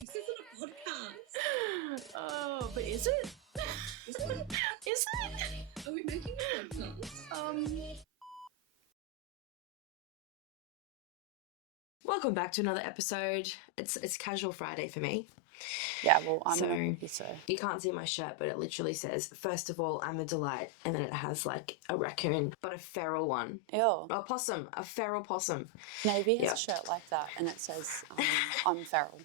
This isn't a podcast. Oh, but is it? Is it? Is it? Are we making a podcast? Welcome back to another episode. It's casual Friday for me. Yeah, well, I'm So- gonna be so. You can't see my shirt, but it literally says, first of all, I'm a delight. And then it has like a raccoon, but a feral one. Ew. A possum, a feral possum. Navy has Yeah. a shirt like that, and it says, "I'm feral."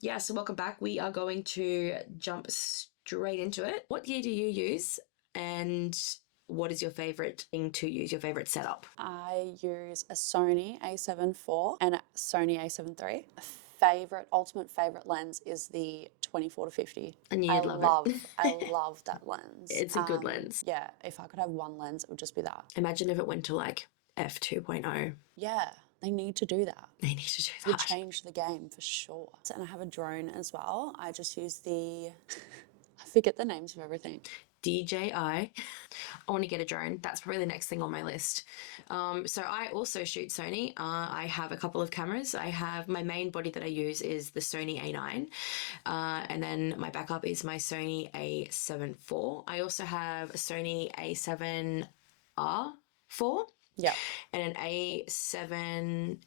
Yeah, so welcome back. We are going to jump straight into it. What gear do you use? And what is your favorite thing to use, your favorite setup? I use a Sony A7 IV and a Sony A7 III. Ultimate favorite lens is the 24 to 50. I knew you'd love it. I love that lens. It's a good lens. Yeah, if I could have one lens, it would just be that. Imagine if it went to like f2.0. Yeah, they need to do that. They need to do It would that. change the game for sure. And I have a drone as well. I just use I forget the names of everything. DJI. I want to get a drone. That's probably the next thing on my list. So I also shoot Sony. I have a couple of cameras. I have my main body that I use is the Sony A9. And then my backup is my Sony A7 IV. I also have a Sony A7R4 Yeah. and an A7S2.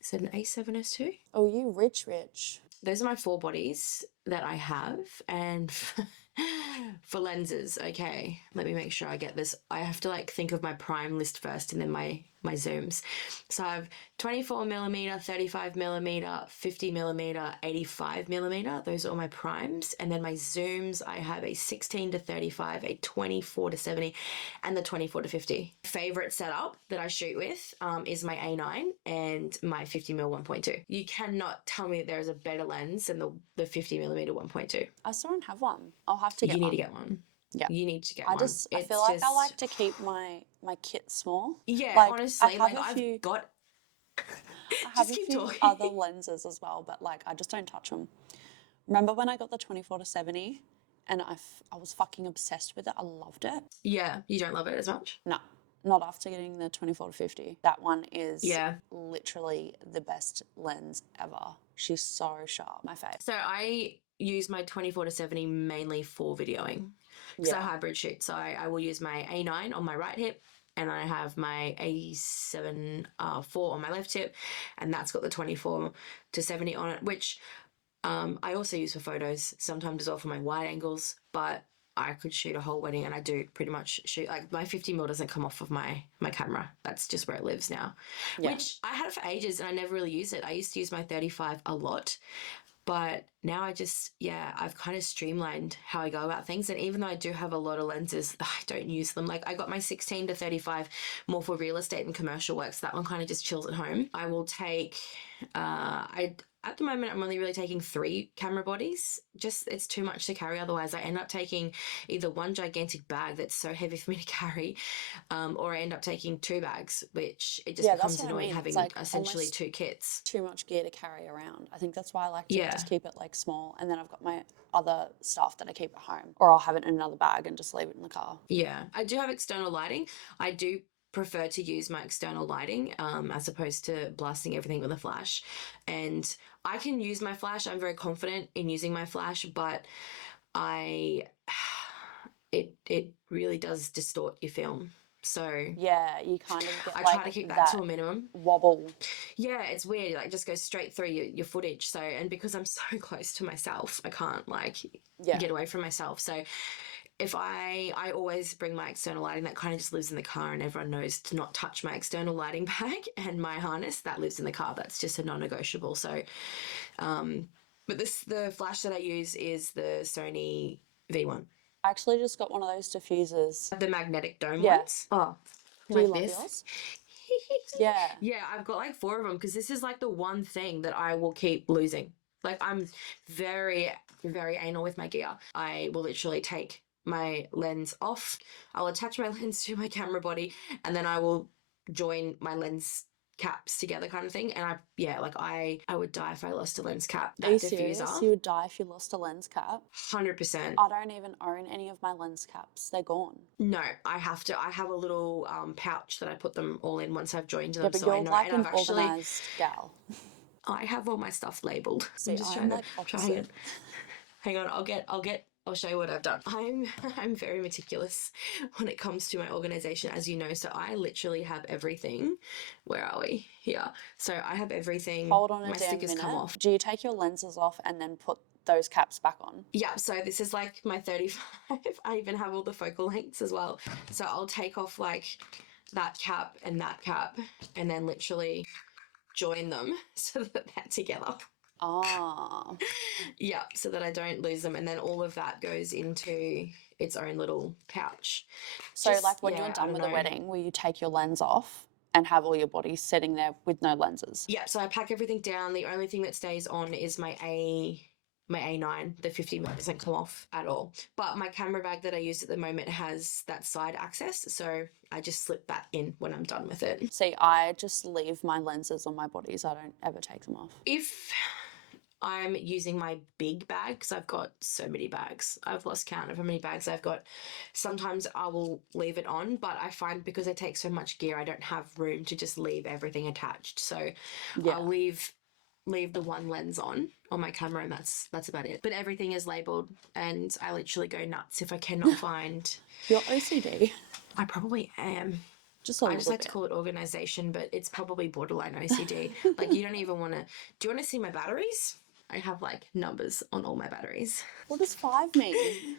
Is it an A7S2? Oh, you rich. Those are my four bodies that I have. And for lenses, okay, let me make sure I get this. I have to like think of my prime list first and then my zooms. So I have 24 millimeter, 35 millimeter, 50 millimeter, 85 millimeter. Those are all my primes. And then my zooms, I have a 16 to 35, a 24 to 70, and the 24 to 50. Favorite setup that I shoot with is my A9 and my 50 mil 1.2. You cannot tell me that there is a better lens than the 50 millimeter 1.2. I still don't have one. I'll have to get You one. need to get one. Yeah. You need to get I one. feel like I like to keep my kit small. Yeah, like, honestly, I have like I have Just a keep few talking. other lenses as well, but like I just don't touch them. Remember when I got the 24 to 70 and I was fucking obsessed with it. I loved it. Yeah, you don't love it as much? No, not after getting the 24 to 50. That one is Yeah. literally the best lens ever. She's so sharp. My fave. So I use my 24 to 70 mainly for videoing. Because I hybrid shoot. So I will use my A9 on my right hip and I have my A7 IV on my left hip, and that's got the 24 to 70 on it, which I also use for photos sometimes as well for my wide angles, but I could shoot a whole wedding, and I do pretty much shoot, like my 50 mil doesn't come off of my camera. That's just where it lives now, which I had it for ages and I never really used it. I used to use my 35 a lot, but now I've kind of streamlined how I go about things. And even though I do have a lot of lenses, I don't use them. Like I got my 16 to 35 more for real estate and commercial work. So that one kind of just chills at home. I will take, at the moment, I'm only really taking 3 camera bodies. Just, it's too much to carry. Otherwise, I end up taking either one gigantic bag that's so heavy for me to carry, or I end up taking 2 bags, which it just becomes annoying having like essentially 2 kits. Too much gear to carry around. I think that's why I like to just keep it like small, and then I've got my other stuff that I keep at home, or I'll have it in another bag and just leave it in the car. Yeah, I do have external lighting. I do prefer to use my external lighting as opposed to blasting everything with a flash. And I can use my flash. I'm very confident in using my flash, but it really does distort your film. So yeah, you kind of get I like try to keep that to a minimum. Wobble. Yeah, it's weird. Like just goes straight through your footage. So, and because I'm so close to myself, I can't like get away from myself. So if I always bring my external lighting that kind of just lives in the car, and everyone knows to not touch my external lighting bag, and my harness that lives in the car. That's just a non-negotiable. So, but the flash that I use is the Sony V1. I actually just got one of those diffusers. The magnetic dome Yeah. ones. Oh, Do you like love this. yours? Yeah. Yeah, I've got like 4 of them because this is like the one thing that I will keep losing. Like I'm very, very anal with my gear. I will literally take my lens off. I'll attach my lens to my camera body, and then I will join my lens caps together kind of thing. And I would die if I lost a lens cap. Are you serious? You would die if you lost a lens cap? 100%. I don't even own any of my lens caps. They're gone. No, I have a little pouch that I put them all in once I've joined them. Yeah, but so you're I know. like And an I've actually organised gal. I have all my stuff labeled. See, I'm just I'm trying like to try opposite. and hang on. I'll show you what I've done. I'm very meticulous when it comes to my organization, as you know. So I literally have everything. Where are we? Here. So I have everything. Hold on a my damn stickers come minute. off. Do you take your lenses off and then put those caps back on? Yeah, so this is like my 35. I even have all the focal lengths as well. So I'll take off like that cap, and then literally join them so that they're together. Ah. Yeah, so that I don't lose them. And then all of that goes into its own little pouch. So Just- like when yeah, you're I done don't with the know. wedding, will you take your lens off and have all your bodies sitting there with no lenses? Yeah, so I pack everything down. The only thing that stays on is my A9. The 50 doesn't come off at all. But my camera bag that I use at the moment has that side access, so I just slip that in when I'm done with it. See, I just leave my lenses on my bodies. I don't ever take them off. If I'm using my big bag, because I've got so many bags, I've lost count of how many bags I've got. Sometimes I will leave it on, but I find because I take so much gear, I don't have room to just leave everything attached. So Yeah. I'll leave the one lens on my camera, and that's about it. But everything is labeled, and I literally go nuts if I cannot find. Your OCD. I probably am. Just a I little just like bit. to call it organization, but it's probably borderline OCD. Like, you don't even want to. Do you want to see my batteries? I have like numbers on all my batteries. What does 5 mean?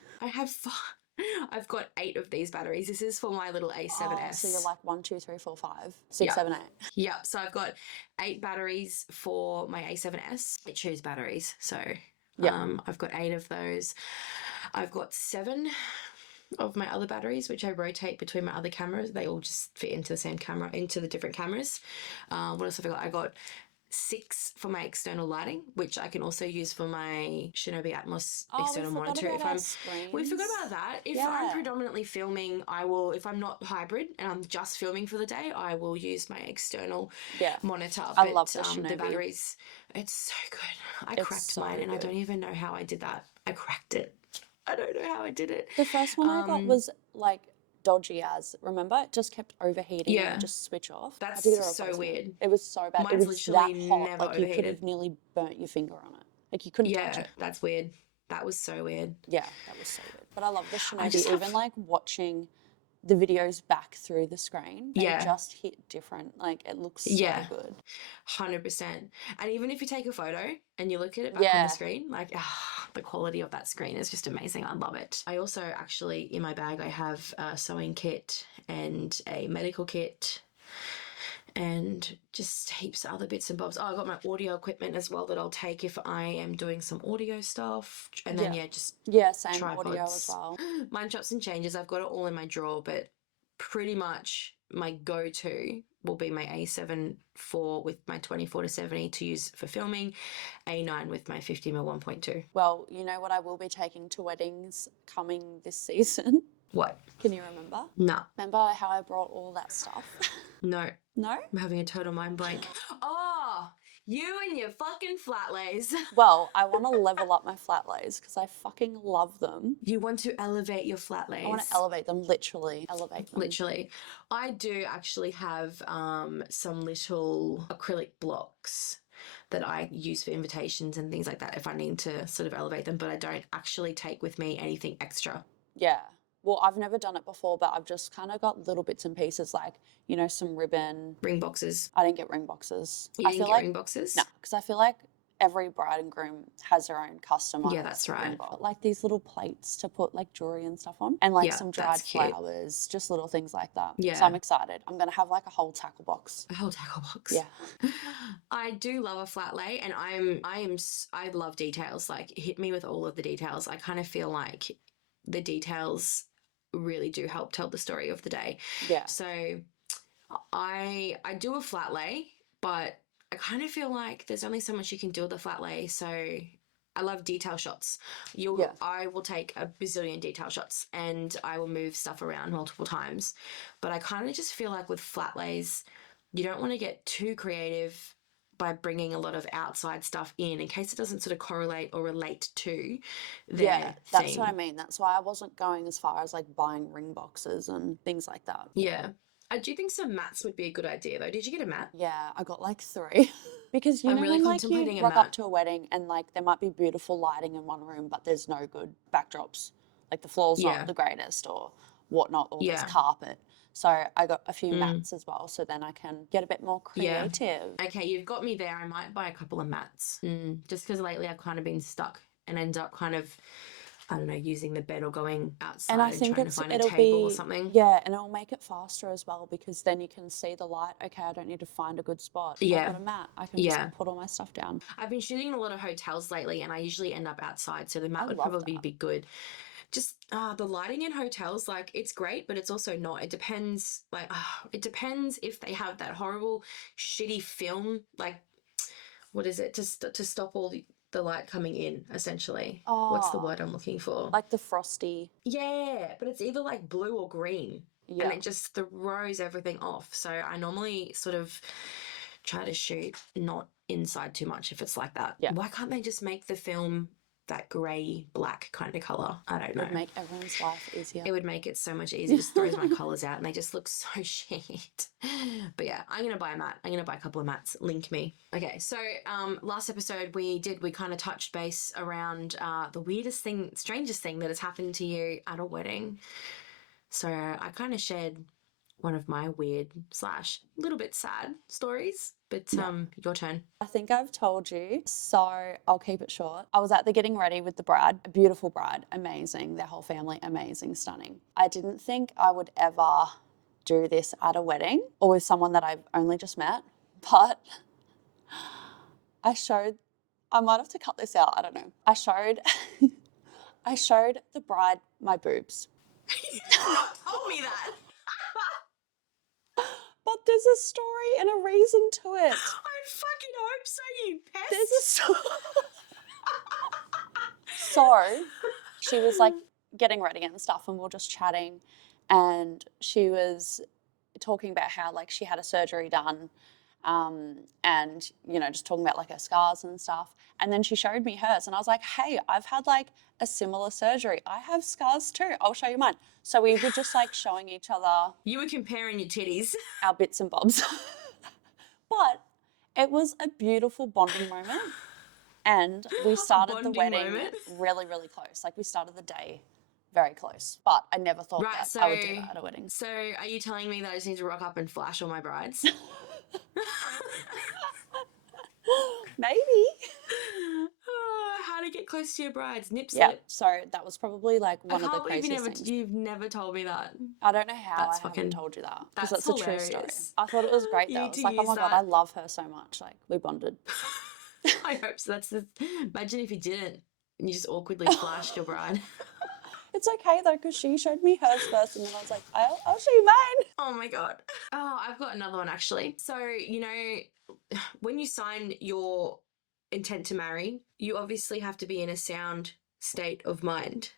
I've got 8 of these batteries. This is for my little A7S. Oh, so you're like 1, 2, 3, 4, 5, 6, Yeah. 7, 8. Yeah, so I've got 8 batteries for my A7S. I choose batteries, so I've got 8 of those. I've got 7 of my other batteries, which I rotate between my other cameras. They all just fit into the same camera, into the different cameras. What else have I got? I got 6 for my external lighting, which I can also use for my Shinobi Atmos external monitor. We forgot about that. If I'm predominantly filming, I will. If I'm not hybrid and I'm just filming for the day, I will use my external monitor. I love the Shinobi. The batteries. It's so good. I cracked mine, and I don't even know how I did that. I cracked it. I don't know how I did it. The first one I got was like dodgy as, remember? It just kept overheating and just switch off. That's I did a so replacement. weird. It was so bad. Mine's it was literally that hot. never Like you could overheated. have nearly burnt your finger on it. Like you couldn't touch it. That's weird. That was so weird. Yeah, that was so weird. But I love the Shinobi. just have- Even like watching the videos back through the screen, they just hit different. Like it looks so good. 100%. And even if you take a photo and you look at it back on the screen, like the quality of that screen is just amazing. I love it. I also actually, in my bag, I have a sewing kit and a medical kit and just heaps of other bits and bobs. Oh, I got my audio equipment as well that I'll take if I am doing some audio stuff. And then, same tripods. audio as well. Mine chops and changes. I've got it all in my drawer, but pretty much my go-to will be my A7 IV with my 24-70 to use for filming, A9 with my 50mm 1.2. Well, you know what I will be taking to weddings coming this season? What? Can you remember? No. Remember how I brought all that stuff? No. No? I'm having a total mind blank. Oh, you and your fucking flat lays. Well, I want to level up my flat lays because I fucking love them. You want to elevate your flat lays. I want to elevate them, literally. Elevate them. Literally. I do actually have some little acrylic blocks that I use for invitations and things like that if I need to sort of elevate them, but I don't actually take with me anything extra. Yeah. Well, I've never done it before, but I've just kind of got little bits and pieces like, you know, some ribbon. Ring boxes. I didn't get ring boxes. You didn't get ring boxes? No, because I feel like every bride and groom has their own customized that's right. ring box. Like these little plates to put like jewelry and stuff on and like some dried flowers, just little things like that. Yeah. So I'm excited. I'm going to have like a whole tackle box. A whole tackle box. Yeah. I do love a flat lay, and I love details. Like, hit me with all of the details. I kind of feel like the details really do help tell the story of the day. Yeah. So I do a flat lay, but I kind of feel like there's only so much you can do with a flat lay. So I love detail shots. I will take a bazillion detail shots and I will move stuff around multiple times. But I kind of just feel like with flat lays, you don't want to get too creative by bringing a lot of outside stuff in case it doesn't sort of correlate or relate to their that's theme. what I mean. That's why I wasn't going as far as like buying ring boxes and things like that. Yeah. I do think some mats would be a good idea though. Did you get a mat? Yeah, I got like 3. Because you I'm know really when like contemplating you a rock up mat. to a wedding and like there might be beautiful lighting in one room, but there's no good backdrops. Like the floor's Yeah. not the greatest or whatnot, or there's Yeah. carpet. So I got a few Mm. mats as well, so then I can get a bit more Yeah. creative. Okay, you've got me there. I might buy a couple of mats. Just because lately I've kind of been stuck and end up kind of, I don't know, using the bed or going outside And I and think trying to find a it'll table or be, something. yeah, and it'll make it faster as well because then you can see the light. Okay, I don't need to find a good spot. I've Yeah. got a mat. I can Yeah. just put all my stuff down. I've been shooting in a lot of hotels lately and I usually end up outside, so the mat I would love probably that. be good. Just the lighting in hotels, like it's great, but it's also not. It depends, like it depends if they have that horrible, shitty film, like what is it, to stop all the light coming in. Essentially, what's the Oh, word I'm looking for? like the frosty. Yeah, but it's either like blue or green, Yeah. and it just throws everything off. So I normally sort of try to shoot not inside too much if it's like that. Yeah. Why can't they just make the film that grey black kind of color? I don't It know. would make everyone's life easier. It would make it so much easier. It just throws my colors out and they just look so shit. But yeah, I'm gonna buy a mat. I'm gonna buy a couple of mats. Link me. Okay, so last episode we kind of touched base around the weirdest thing, strangest thing that has happened to you at a wedding. So I kind of shared one of my weird / little bit sad stories. But your turn. I think I've told you, so I'll keep it short. I was at the getting ready with the bride, a beautiful bride, amazing, their whole family, amazing, stunning. I didn't think I would ever do this at a wedding or with someone that I've only just met, but I might have to cut this out, I don't know. I showed the bride my boobs. Not told me that. But there's a story and a reason to it. I fucking hope so, you pest. There's a story. So she was like getting ready and stuff, and we are just chatting, and she was talking about how like she had a surgery done, and you know, just talking about like her scars and stuff. And then she showed me hers, and I was like, hey, I've had like a similar surgery. I have scars too. I'll show you mine. So we were just like showing each other You were comparing your titties. our bits and bobs. But it was a beautiful bonding moment. And we started the Bonding wedding moment. really, really close. Like we started the day very close. But I never thought Right, that so I would do that at a wedding. So are you telling me that I just need to rock up and flash all my brides? Maybe. Oh, how to get close to your brides? Nip Yeah. slip. So that was probably like one I of the can't believe craziest things. you've never told me that. I don't know how That's I haven't fucking- told you that. Because that's that's a true story. hilarious. I thought it was great You though. need It's to like, oh my use God, I that. love her so much. Like we bonded. I hope so. Imagine if you didn't and you just awkwardly flashed your bride. It's okay though, because she showed me hers first, and then I was like, I'll show you mine. Oh my God. Oh, I've got another one actually. So, you know, when you sign your intent to marry, you obviously have to be in a sound state of mind.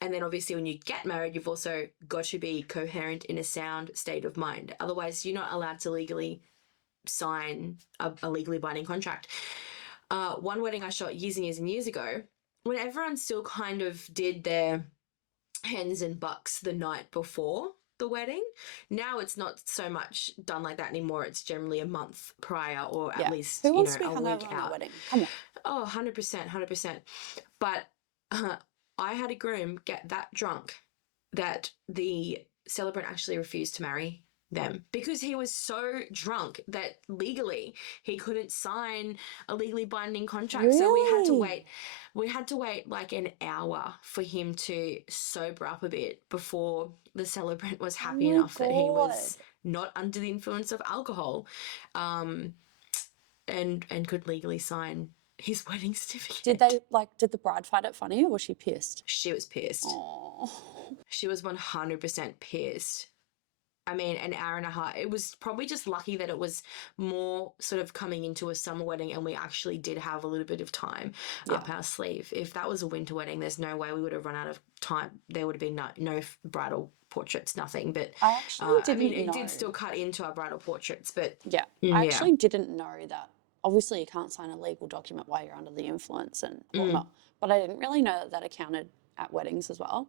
And then obviously when you get married, you've also got to be coherent in a sound state of mind. Otherwise, you're not allowed to legally sign a legally binding contract. One wedding I shot years and years and years ago, when everyone still kind of did their hens and bucks the night before the wedding. Now it's not so much done like that anymore. It's generally a month prior or at least, Who wants to be a hungover week on a out. wedding? Come on. Oh, 100%, 100%. But I had a groom get that drunk that the celebrant actually refused to marry them because he was so drunk that legally he couldn't sign a legally binding contract. So Really? we had to wait like an hour for him to sober up a bit before the celebrant was happy my enough that he was God. not under the influence of alcohol, and could legally sign his wedding certificate. Did the bride find it funny or was she pissed? She was pissed. Oh. She was 100% pissed. I mean, an hour and a half. It was probably just lucky that it was more sort of coming into a summer wedding and we actually did have a little bit of time up our sleeve. If that was a winter wedding, there's no way we would have run out of time. There would have been no bridal portraits, nothing. But I actually didn't it know. did still cut into our bridal portraits. But Yeah. I actually didn't know that. Obviously, you can't sign a legal document while you're under the influence and whatnot. But I didn't really know that accounted at weddings as well.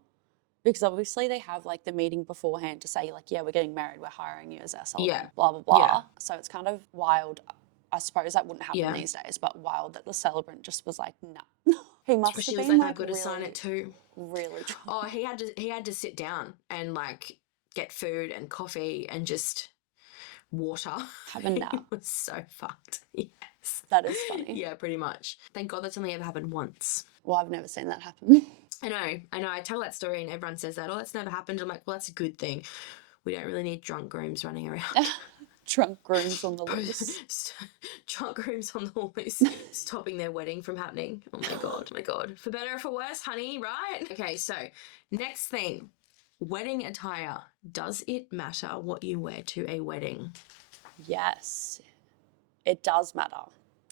Because obviously they have like the meeting beforehand to say like, yeah, we're getting married, we're hiring you as our celebrant, Yeah. blah, blah, blah. Yeah. So it's kind of wild. I suppose that wouldn't happen Yeah. these days, but wild that the celebrant just was like, nah. He must have She was been like, like I've got to sign really, it too. really drunk. Oh, he had to sit down and like get food and coffee and just water. Have a nap. It was so fucked. Yes. That is funny. Yeah, pretty much. Thank God that's only ever happened once. Well, I've never seen that happen. I know. I tell that story and everyone says that. Oh, that's never happened. I'm like, well, that's a good thing. We don't really need drunk grooms running around. Drunk grooms on the loose. Drunk grooms on the loose, stopping their wedding from happening. Oh my God, my God. For better or for worse, honey, right? Okay, so next thing, wedding attire. Does it matter what you wear to a wedding? Yes, it does matter.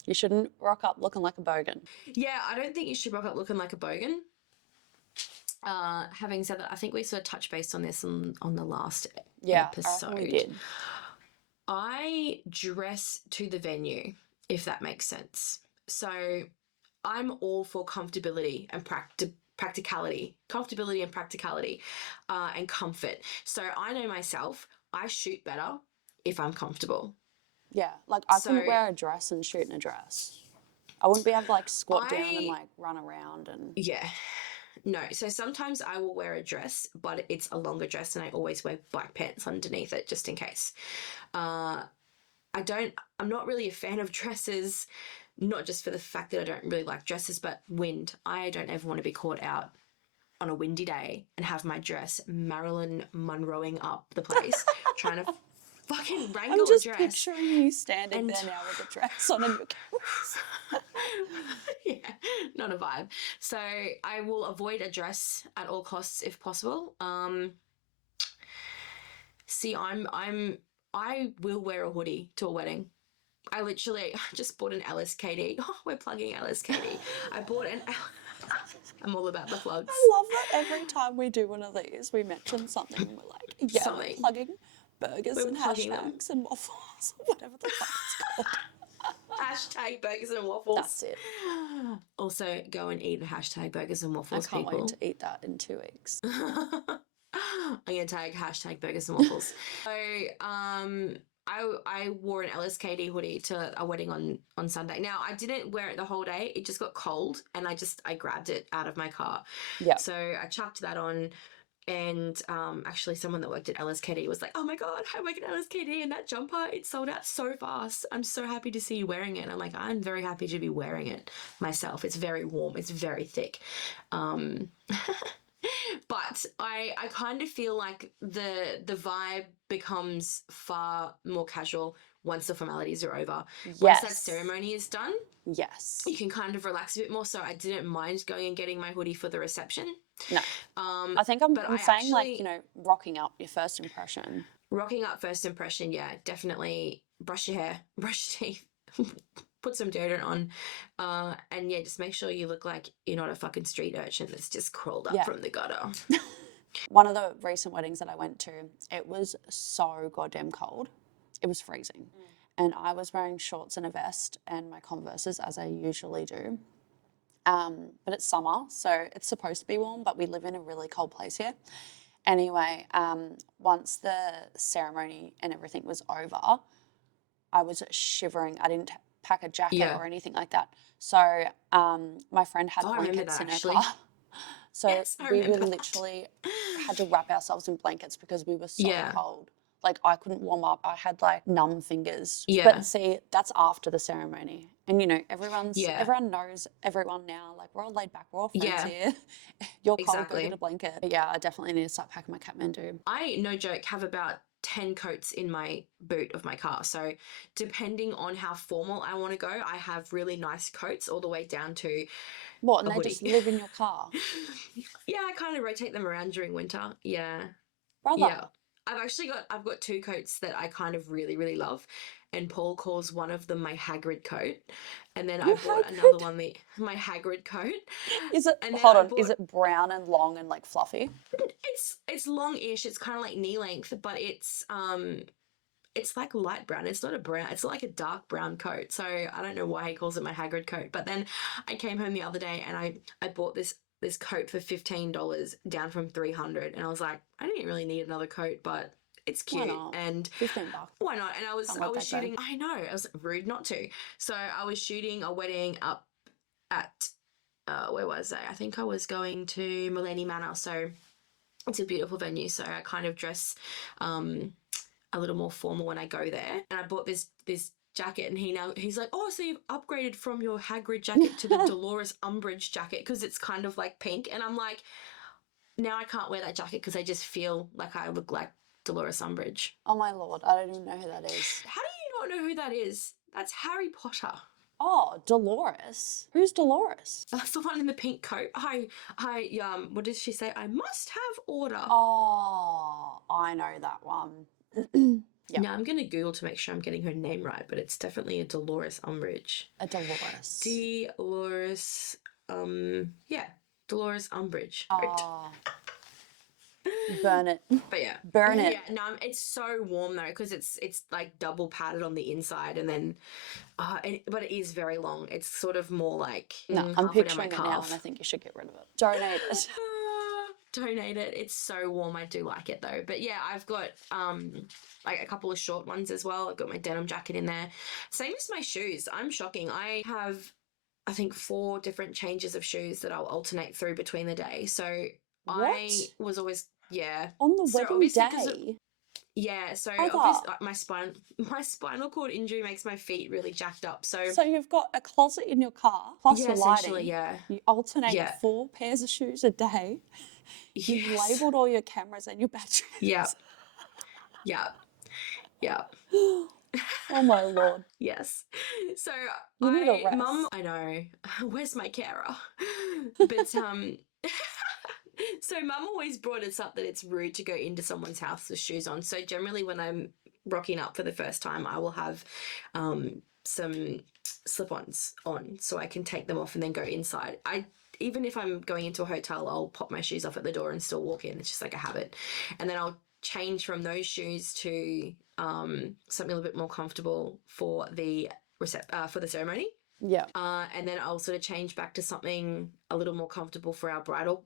You shouldn't rock up looking like a bogan. Yeah, I don't think you should rock up looking like a bogan. Having said that, I think we sort of touched base on this on the last episode. I reckon we did. I dress to the venue, if that makes sense. So I'm all for comfortability and practicality, and comfort. So I know myself, I shoot better if I'm comfortable. Yeah, like I couldn't wear a dress and shoot in a dress. I wouldn't be able to like squat down and like run around and... Yeah. No, so sometimes I will wear a dress, but it's a longer dress and I always wear black pants underneath it just in case. I'm not really a fan of dresses, not just for the fact that I don't really like dresses, but wind. I don't ever want to be caught out on a windy day and have my dress Marilyn Monroeing up the place trying to fucking wrangle I'm just a dress. picturing you standing there now with a dress on and your Yeah, not a vibe. So I will avoid a dress at all costs if possible. See, I will wear a hoodie to a wedding. I just bought an LSKD. Oh, we're plugging LSKD. I bought an. I'm all about the plugs. I love that every time we do one of these, we mention something and we're like, yeah, Something. we're plugging burgers We're and plugging hashtags and waffles, whatever the fuck it's called. Hashtag burgers and waffles. That's it. Also, go and eat hashtag burgers and waffles, I can't people. wait to eat that in 2 weeks. I'm gonna tag hashtag burgers and waffles. So I wore an LSKD hoodie to a wedding on Sunday. Now I didn't wear it the whole day. It just got cold and I grabbed it out of my car. Yeah. So I chucked that on. And actually someone that worked at LSKD was like, oh my God, I work at LSKD and that jumper, it sold out so fast. I'm so happy to see you wearing it. And I'm like, I'm very happy to be wearing it myself. It's very warm. It's very thick. But I kind of feel like the vibe becomes far more casual once the formalities are over. Yes. Once that ceremony is done, yes, you can kind of relax a bit more. So I didn't mind going and getting my hoodie for the reception. No. I think I'm saying like, you know, rocking up your first impression. Rocking up first impression, yeah, definitely brush your hair, brush your teeth, put some deodorant on, and yeah, just make sure you look like you're not a fucking street urchin that's just crawled up from the gutter. One of the recent weddings that I went to, it was so goddamn cold. It was freezing. And I was wearing shorts and a vest and my Converses as I usually do. But it's summer, so it's supposed to be warm, but we live in a really cold place here. Anyway, once the ceremony and everything was over, I was shivering. I didn't pack a jacket or anything like that. So my friend had blankets in her car. So we were literally had to wrap ourselves in blankets because we were so cold. Like I couldn't warm up. I had like numb fingers. Yeah. But see, that's after the ceremony. And you know, everyone knows everyone now. Like we're all laid back. We're all friends here. You're cold, go get a blanket. But yeah, I definitely need to start packing my Kathmandu. I, no joke, have about 10 coats in my boot of my car. So depending on how formal I want to go, I have really nice coats all the way down to what, and they just live in your car? Yeah, I kind of rotate them around during winter. Yeah. Brother. Yeah. I've got 2 coats that I kind of really, really love. And Paul calls one of them my Hagrid coat. And then I bought another one, my Hagrid coat. Is it, hold on, is it brown and long and like fluffy? It's long-ish. It's kind of like knee length, but it's like light brown. It's not a brown. It's like a dark brown coat. So I don't know why he calls it my Hagrid coat. But then I came home the other day and I bought this this coat for $15 down from $300, and I was like, I didn't really need another coat, but it's Why cute. not? And $15. why not? And I was Can't let that go. shooting. I know, it was rude not to. So I was shooting a wedding up at where was I? I think I was going to Mullany Manor. So it's a beautiful venue. So I kind of dress a little more formal when I go there. And I bought this jacket, and he's like, oh, so you've upgraded from your Hagrid jacket to the Dolores Umbridge jacket because it's kind of like pink. And I'm like, now I can't wear that jacket because I just feel like I look like Dolores Umbridge. Oh my Lord, I don't even know who that is. How do you not know who that is? That's Harry Potter. Oh, Dolores. Who's Dolores? That's the one in the pink coat. What does she say? I must have order. Oh, I know that one. Yeah. Now I'm going to Google to make sure I'm getting her name right, but it's definitely a Dolores Umbridge. A Dolores. Dolores, Dolores Umbridge. Right. Oh. Burn it. But yeah. Burn it. Yeah, no, it's so warm though because it's like double padded on the inside, and then, but it is very long. It's sort of more like No, I'm halfway down my picturing it now, calf. and I think you should get rid of it. Donate it. Donate it. It's so warm. I do like it though. But yeah, I've got like a couple of short ones as well. I've got my denim jacket in there. Same as my shoes. I'm shocking. I have, I think, 4 different changes of shoes that I'll alternate through between the day. So What? I was always On the So wedding obviously 'cause of- day? yeah. So Hold obviously up. my spinal cord injury makes my feet really jacked up. So You've got a closet in your car, plus yeah, your essentially, lighting. yeah. You alternate Yeah. 4 pairs of shoes a day. You've Yes. labelled all your cameras and your batteries. Yeah. Yeah. Yeah. Oh my Lord. Yes. So You need a rest. Mum, I know. Where's my carer? But so Mum always brought us up that it's rude to go into someone's house with shoes on. So generally when I'm rocking up for the first time, I will have some slip-ons on so I can take them off and then go inside. Even if I'm going into a hotel, I'll pop my shoes off at the door and still walk in. It's just like a habit. And then I'll change from those shoes to something a little bit more comfortable for the ceremony. Yeah. And then I'll sort of change back to something a little more comfortable for our bridal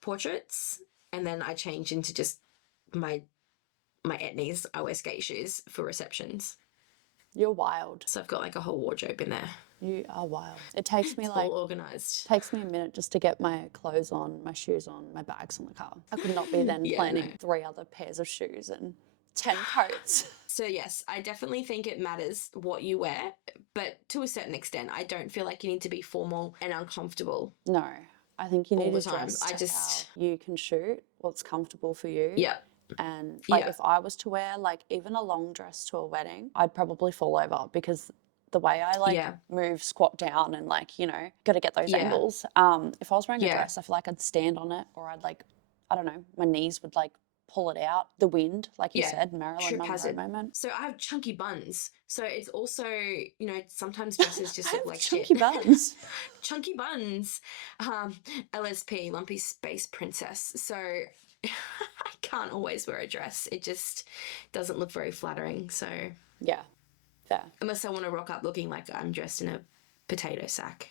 portraits. And then I change into just my etnies. I wear skate shoes for receptions. You're wild. So I've got like a whole wardrobe in there. You are wild. It takes me It's like all organised. takes me a minute just to get my clothes on, my shoes on, my bags on the car. I could not be then Yeah, planning no. 3 other pairs of shoes and 10 coats. So yes, I definitely think it matters what you wear, but to a certain extent, I don't feel like you need to be formal and uncomfortable. No, I think you All need the to time. dress I to just- how you can shoot, what's comfortable for you. Yeah. And like Yeah. if I was to wear like even a long dress to a wedding, I'd probably fall over because the way I like Yeah. move, squat down and like, got to get those Yeah. angles. If I was wearing a Yeah. dress, I feel like I'd stand on it or I'd like, I don't know, my knees would like pull it out. The wind, like you Yeah. said, Marilyn Trip Monroe hazard. moment. So I have chunky buns. So it's also, sometimes dresses just I look have like chunky shit. buns. Chunky buns. LSP, Lumpy Space Princess. So I can't always wear a dress. It just doesn't look very flattering. So Yeah, fair. unless I want to rock up looking like I'm dressed in a potato sack,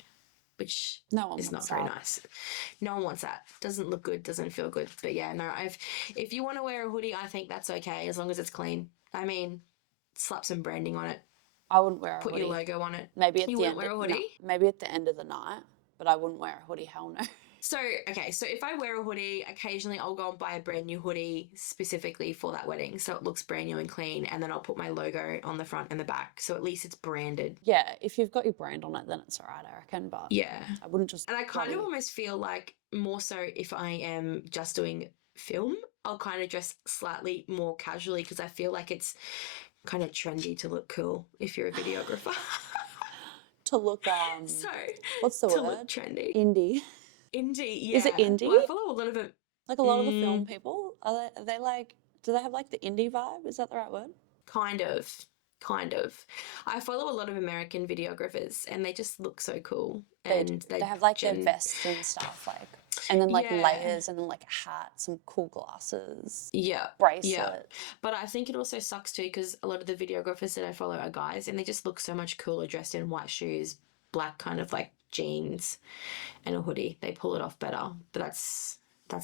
which No one is not wants very that. nice. No one wants that. Doesn't look good, doesn't feel good. But yeah, no, if you want to wear a hoodie, I think that's okay as long as it's clean. I mean, slap some branding on it, I wouldn't wear a put hoodie. your logo on it. Maybe at You the wouldn't end. wear a No, hoodie? maybe at the end of the night, but I wouldn't wear a hoodie. Hell no. So, okay, so if I wear a hoodie, occasionally I'll go and buy a brand new hoodie specifically for that wedding. So it looks brand new and clean. And then I'll put my logo on the front and the back. So at least it's branded. Yeah, if you've got your brand on it, then it's all right, I reckon. But Yeah. I wouldn't just. And I kind of bloody- almost feel like more so if I am just doing film, I'll kind of dress slightly more casually because I feel like it's kind of trendy to look cool if you're a videographer. to look So what's the to word? look trendy. Indie. Indie, yeah. Is it indie? Well, I follow a lot of it. Like a lot of the film people, are they like? Do they have like the indie vibe? Is that the right word? Kind of. I follow a lot of American videographers and they just look so cool. And They have like their vests and stuff, like, and then like Yeah. layers and then like a hat, some cool glasses, Yeah. bracelet. But I think it also sucks too because a lot of the videographers that I follow are guys and they just look so much cooler dressed in white shoes, black kind of like jeans and a hoodie. They pull it off better, but that's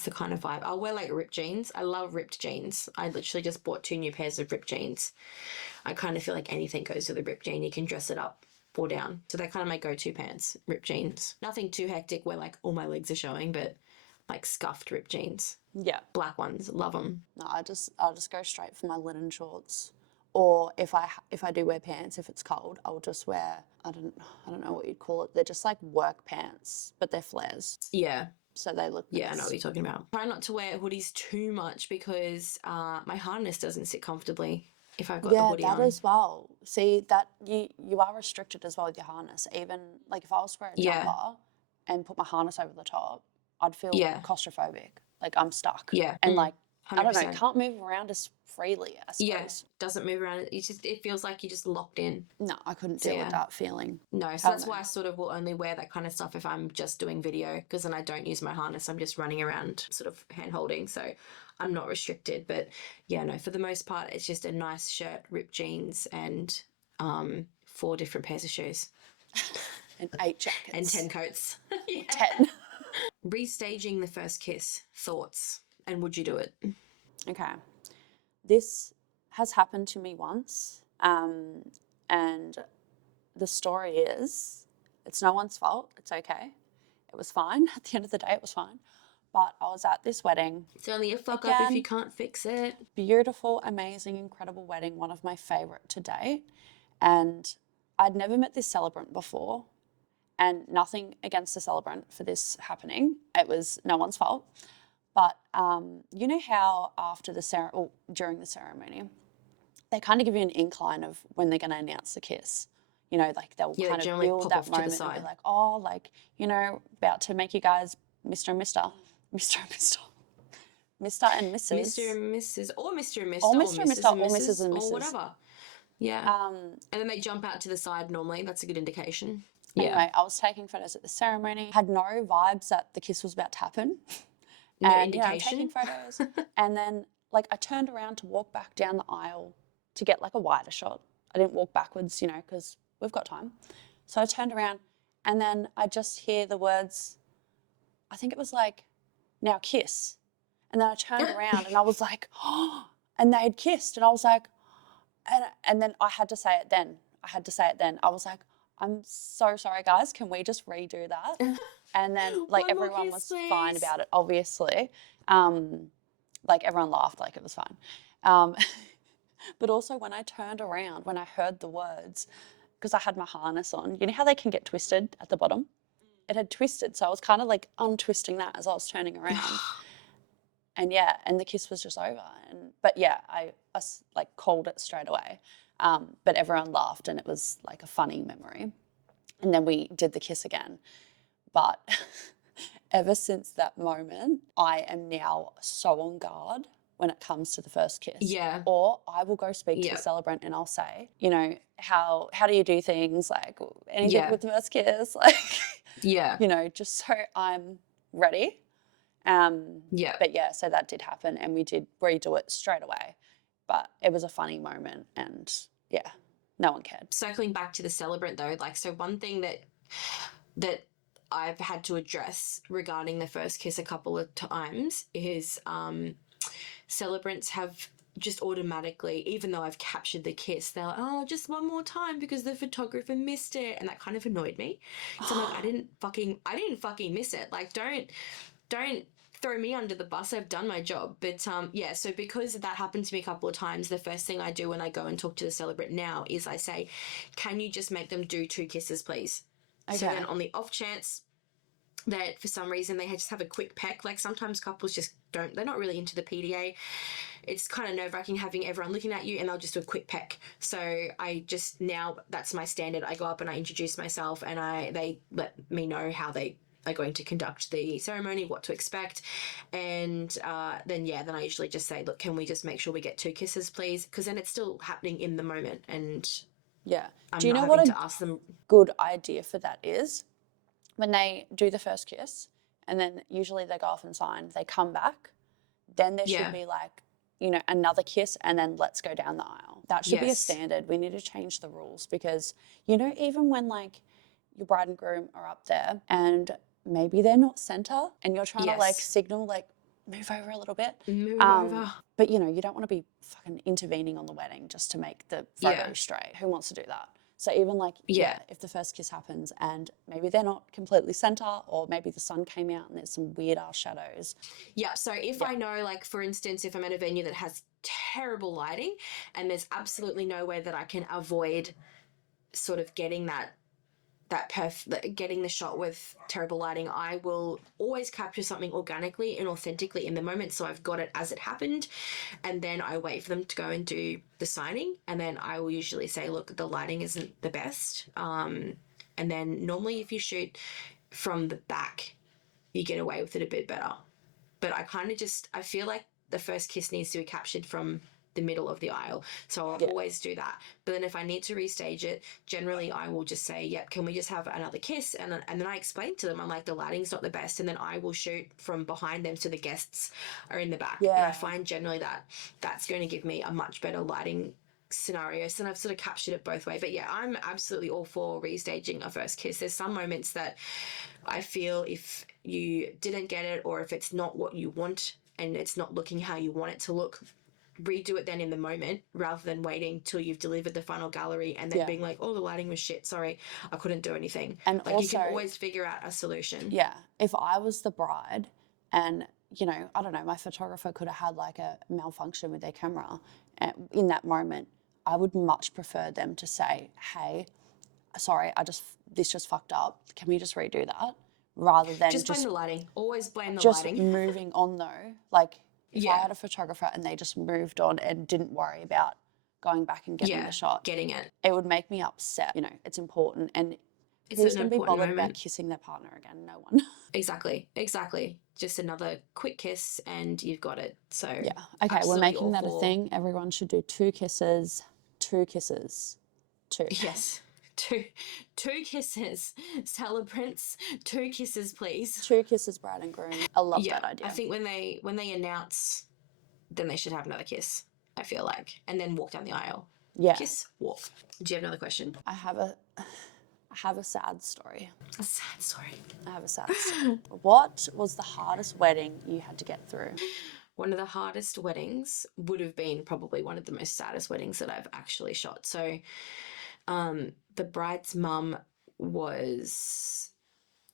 the kind of vibe. I'll wear like ripped jeans. I love ripped jeans. I literally just bought 2 new pairs of ripped jeans. I kind of feel like anything goes with a ripped jean. You can dress it up or down. So they're kind of my go-to pants, ripped jeans. Nothing too hectic where like all my legs are showing, but like scuffed ripped jeans. Yeah. Black ones, love them. No, I'll just go straight for my linen shorts. Or if I do wear pants, if it's cold, I'll just wear, I don't know what you'd call it. They're just like work pants, but they're flares. Yeah. So they look nice. Yeah, I know what you're talking about. Try not to wear hoodies too much because my harness doesn't sit comfortably if I've got the hoodie on. Yeah, that as well. See, that you are restricted as well with your harness. Even like if I was to wear a jumper and put my harness over the top, I'd feel claustrophobic. Like I'm stuck. Yeah. And like 100%. I don't know, can't move around as freely, I suppose. Yeah, doesn't move around. It feels like you're just locked in. No, I couldn't deal with that feeling. No, so that's why I sort of will only wear that kind of stuff if I'm just doing video, because then I don't use my harness. I'm just running around sort of hand holding, so I'm not restricted. But yeah, no, for the most part, it's just a nice shirt, ripped jeans, and 4 different pairs of shoes. And 8 jackets. And 10 coats. 10. Restaging the first kiss. Thoughts? And would you do it? Okay. This has happened to me once. And the story is, it's no one's fault. It's okay. It was fine. At the end of the day, it was fine. But I was at this wedding. It's only a fuck up if you can't fix it. Beautiful, amazing, incredible wedding. One of my favourite to date. And I'd never met this celebrant before. And nothing against the celebrant for this happening. It was no one's fault. But you know how after during the ceremony, they kind of give you an incline of when they're going to announce the kiss. You know, like they'll kind of build that moment and be like, oh, like, you know, about to make you guys Mr. and Mr. Mr. and Mr. Mr. and Mrs. Mr. and Mrs. Or Mr. and Mr. Or Mr. and Mr. Or Mrs. and Mrs. Or whatever. Yeah. And then they jump out to the side normally. That's a good indication. Anyway, I was taking photos at the ceremony. Had no vibes that the kiss was about to happen. No and, indication. You know, taking photos. And then, like, I turned around to walk back down the aisle to get, like, a wider shot. I didn't walk backwards, you know, because we've got time. So I turned around and then I just hear the words, I think it was like, now kiss. And then I turned around and I was like, oh, and they had kissed. And I was like, and then I had to say it then. I was like, I'm so sorry, guys. Can we just redo that? And then, like, everyone was fine about it, obviously. Like, everyone laughed like it was fine. But also when I turned around, when I heard the words, because I had my harness on, you know how they can get twisted at the bottom? It had twisted, so I was kind of, like, untwisting that as I was turning around. And, yeah, and the kiss was just over. But, yeah, I like, called it straight away. But everyone laughed and it was, like, a funny memory. And then we did the kiss again. But ever since that moment, I am now so on guard when it comes to the first kiss. Yeah. Or I will go speak to the celebrant and I'll say, you know, how do you do things? Like, anything with the first kiss? Like, you know, just so I'm ready. But yeah, so that did happen and we did redo it straight away. But it was a funny moment and yeah, no one cared. Circling back to the celebrant though, like, so one thing that I've had to address regarding the first kiss a couple of times is celebrants have just automatically, even though I've captured the kiss, they're like, oh, just one more time because the photographer missed it. And that kind of annoyed me. So I'm like, I didn't fucking miss it. Like, don't throw me under the bus. I've done my job. But yeah, so because that happened to me a couple of times, the first thing I do when I go and talk to the celebrant now is I say, can you just make them do 2 kisses, please? Okay. So then on the off chance that for some reason they just have a quick peck, like sometimes couples just they're not really into the PDA. It's kind of nerve-wracking having everyone looking at you and they'll just do a quick peck. So I just, now that's my standard. I go up and I introduce myself and they let me know how they are going to conduct the ceremony, what to expect. And then I usually just say, look, can we just make sure we get 2 kisses, please? Because then it's still happening in the moment and yeah. I'm do you not know what having a to ask them. Good idea for that is? When they do the first kiss and then usually they go off and sign, they come back, then there should be like, you know, another kiss and then let's go down the aisle. That should be a standard. We need to change the rules because, you know, even when like your bride and groom are up there and maybe they're not center and you're trying to like Yes. signal like move over a little bit. Move over. But you know, you don't want to be fucking intervening on the wedding just to make the photo straight. Who wants to do that? So even like, if the first kiss happens and maybe they're not completely center or maybe the sun came out and there's some weird ass shadows. Yeah. So if I know, like, for instance, if I'm at a venue that has terrible lighting and there's absolutely no way that I can avoid sort of getting getting the shot with terrible lighting, I will always capture something organically and authentically in the moment, so I've got it as it happened, and then I wait for them to go and do the signing, and then I will usually say, look, the lighting isn't the best, and then normally if you shoot from the back you get away with it a bit better. But I feel like the first kiss needs to be captured from the middle of the aisle. So I'll always do that. But then if I need to restage it, generally I will just say, yep, can we just have another kiss? And then I explain to them, I'm like, the lighting's not the best. And then I will shoot from behind them so the guests are in the back. Yeah. And I find generally that's going to give me a much better lighting scenario. So I've sort of captured it both ways. But yeah, I'm absolutely all for restaging a first kiss. There's some moments that I feel if you didn't get it or if it's not what you want and it's not looking how you want it to look, redo it then in the moment rather than waiting till you've delivered the final gallery and then being like, oh, the lighting was shit, sorry, I couldn't do anything. And like, also, you can always figure out a solution. Yeah. If I was the bride and, you know, I don't know, my photographer could have had like a malfunction with their camera in that moment, I would much prefer them to say, hey, sorry, this just fucked up. Can we just redo that? Rather than just blame the lighting. Always blame the just lighting. moving on though. Like if I had a photographer and they just moved on and didn't worry about going back and getting the shot, getting it would make me upset. You know, it's important. And it's who's an going to be important bothered moment. about kissing their partner again? No one. Exactly. Just another quick kiss and you've got it. So yeah. Okay, we're making that a thing. Everyone should do 2 kisses. 2 kisses. 2. Yes. Two kisses, celebrants. 2 kisses, please. 2 kisses, bride and groom. I love that idea. I think when they announce, then they should have another kiss. I feel like, and then walk down the aisle. Yeah. Kiss, walk. Do you have another question? I have a sad story. A sad story. I have a sad story. What was the hardest wedding you had to get through? One of the hardest weddings would have been probably one of the most saddest weddings that I've actually shot. So, the bride's mum was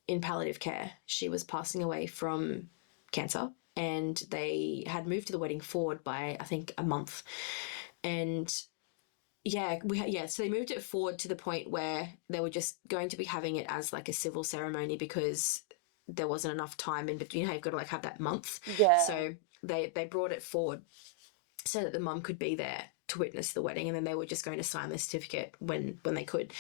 in palliative care. She was passing away from cancer and they had moved the wedding forward by, I think, a month. And so they moved it forward to the point where they were just going to be having it as like a civil ceremony because there wasn't enough time in between. You've got to like have that month. Yeah. So they brought it forward so that the mum could be there to witness the wedding, and then they were just going to sign the certificate when they could.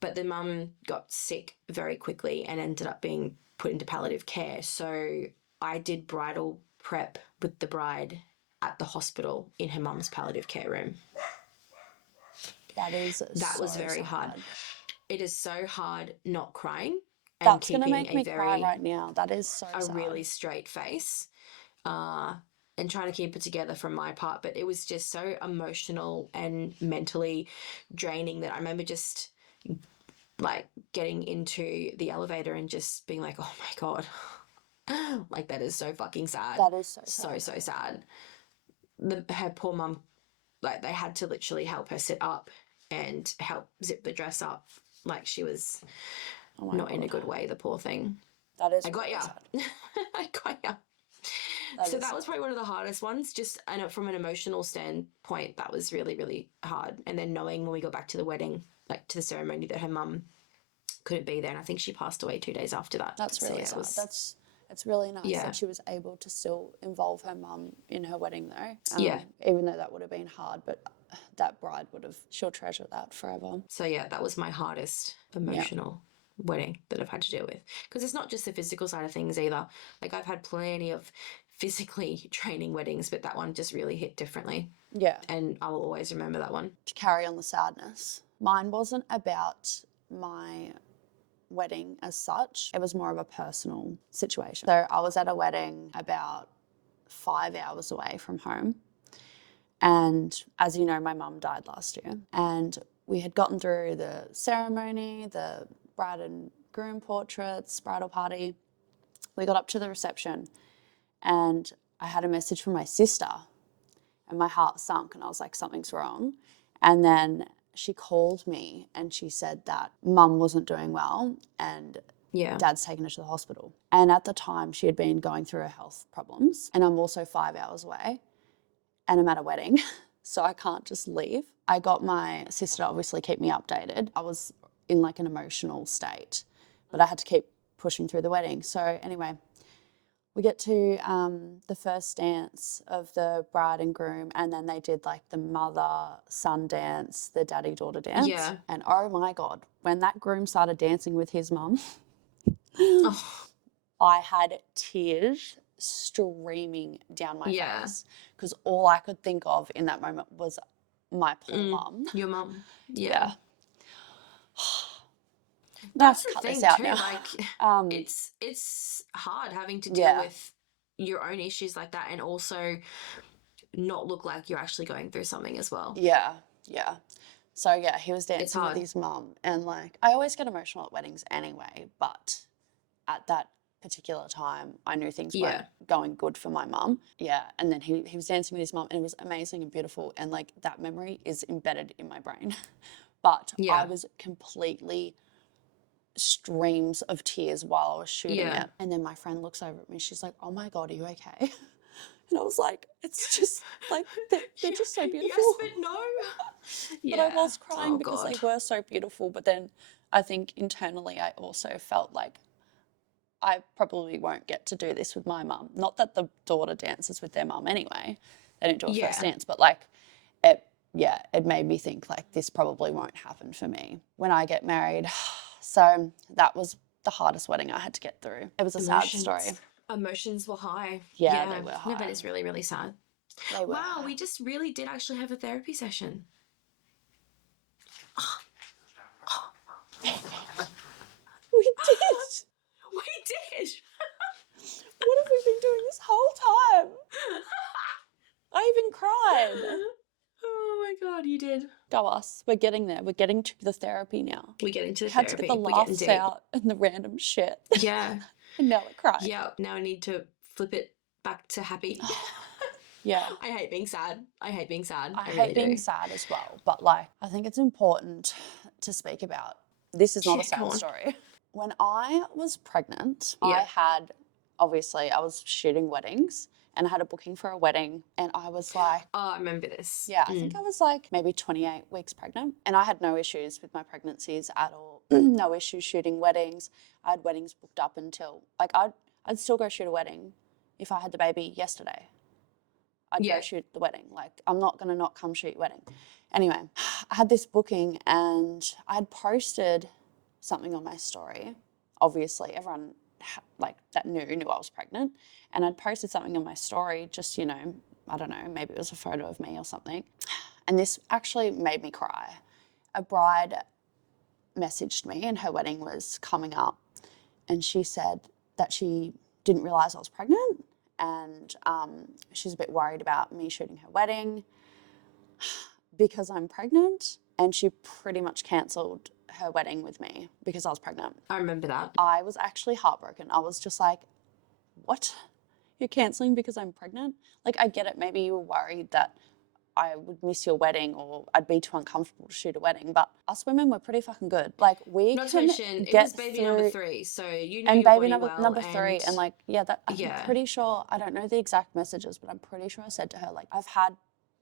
But the mum got sick very quickly and ended up being put into palliative care. So I did bridal prep with the bride at the hospital in her mum's palliative care room. That was very hard. It is so hard not crying and That's going to make me cry right now. That is so sad. Really straight face. And trying to keep it together from my part, but it was just so emotional and mentally draining that I remember just like getting into the elevator and just being like, oh my God, like that is so fucking sad. That is so sad. So sad. Her poor mum, like they had to literally help her sit up and help zip the dress up. Like she was not in a good way, the poor thing. That is I got ya. I got ya. So that was probably one of the hardest ones, just from an emotional standpoint, that was really, really hard. And then knowing when we got back to the wedding, like to the ceremony, that her mum couldn't be there. And I think she passed away 2 days after that. That's really sad. It's really nice that she was able to still involve her mum in her wedding though. Even though that would have been hard, but that bride she'll treasure that forever. So yeah, that was my hardest emotional wedding that I've had to deal with. Because it's not just the physical side of things either. Like I've had plenty of physically training weddings, but that one just really hit differently. Yeah. And I will always remember that one. To carry on the sadness, mine wasn't about my wedding as such. It was more of a personal situation. So I was at a wedding about 5 hours away from home. And as you know, my mum died last year. And we had gotten through the ceremony, the bride and groom portraits, bridal party. We got up to the reception and I had a message from my sister and my heart sunk and I was like, something's wrong. And then she called me and she said that mum wasn't doing well and Yeah. dad's taken her to the hospital. And at the time she had been going through her health problems and I'm also 5 hours away and I'm at a wedding, so I can't just leave. I got my sister to obviously keep me updated. I was in like an emotional state, but I had to keep pushing through the wedding. So anyway, we get to the first dance of the bride and groom, and then they did like the mother-son dance, the daddy-daughter dance. Yeah. And oh my God, when that groom started dancing with his mum, Oh, I had tears streaming down my Yeah. face because all I could think of in that moment was my poor mum. your mum. Yeah. Yeah. Let's That's the cut thing this out too. now. Like, it's hard having to deal Yeah. with your own issues like that, and also not look like you're actually going through something as well. Yeah, yeah. So yeah, he was dancing with hard. his mum, and like I always get emotional at weddings anyway, but at that particular time, I knew things Yeah. weren't going good for my mum. Yeah, and then he was dancing with his mum, and it was amazing and beautiful, and like that memory is embedded in my brain. But Yeah. I was completely streams of tears while I was shooting Yeah. it. And then my friend looks over at me. She's like, "Oh my God, are you okay?" And I was like, "It's just like they're just so beautiful." Yes, but no. But I was crying Oh, because God. they were so beautiful. But then I think internally I also felt like I probably won't get to do this with my mum. Not that the daughter dances with their mum anyway. They don't do a first Yeah. dance, but like it made me think like this probably won't happen for me when I get married. So that was the hardest wedding I had to get through. It was a sad story. Emotions were high. Yeah, they were No, that high. is really, really sad. They were Wow, high. we just really did actually have a therapy session. We did. We did. What have we been doing this whole time? I even cried. Oh my God, you did. Go us. We're getting there. We're getting to the therapy now. We're getting to the Had therapy. to get the We're getting laughs deep. out and the random shit. Yeah. And now we're crying. Yeah. Now I need to flip it back to happy. Yeah. I hate being sad. I hate being sad. I really hate being do. sad as well, but like I think it's important to speak about. This is not a Yeah, go sad on. story. When I was pregnant, Yeah. I was shooting weddings and I had a booking for a wedding and I was like, Oh, I remember this. yeah, I think I was like maybe 28 weeks pregnant and I had no issues with my pregnancies at all. No issues shooting weddings. I had weddings booked up until like I'd still go shoot a wedding if I had the baby yesterday. I'd go shoot the wedding. Like, I'm not going to not come shoot your wedding. Anyway, I had this booking and I'd posted something on my story. Obviously, everyone like that knew I was pregnant. And I'd posted something on my story, just, you know, I don't know, maybe it was a photo of me or something. And this actually made me cry. A bride messaged me and her wedding was coming up. And she said that she didn't realise I was pregnant. And she's a bit worried about me shooting her wedding because I'm pregnant. And she pretty much cancelled her wedding with me because I was pregnant. I remember that. I was actually heartbroken. I was just like, what? You're cancelling because I'm pregnant? Like, I get it. Maybe you were worried that I would miss your wedding or I'd be too uncomfortable to shoot a wedding. But us women were pretty fucking good. Like, we Not to can mention, it get was baby through... number 3, so you know and your baby body well. number 3, and like, yeah, that I'm Yeah. pretty sure, I don't know the exact messages, but I'm pretty sure I said to her, like, I've had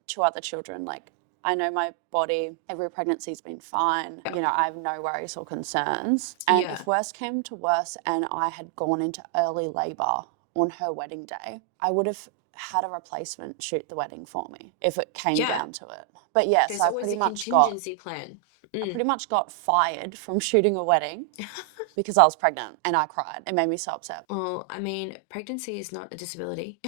2 other children, like, I know my body, every pregnancy's been fine, you know, I have no worries or concerns. And if worse came to worse and I had gone into early labour on her wedding day, I would have had a replacement shoot the wedding for me if it came down to it. But yes, There's I always pretty a much contingency plan. I pretty much got fired from shooting a wedding because I was pregnant and I cried. It made me so upset. Well, I mean, pregnancy is not a disability.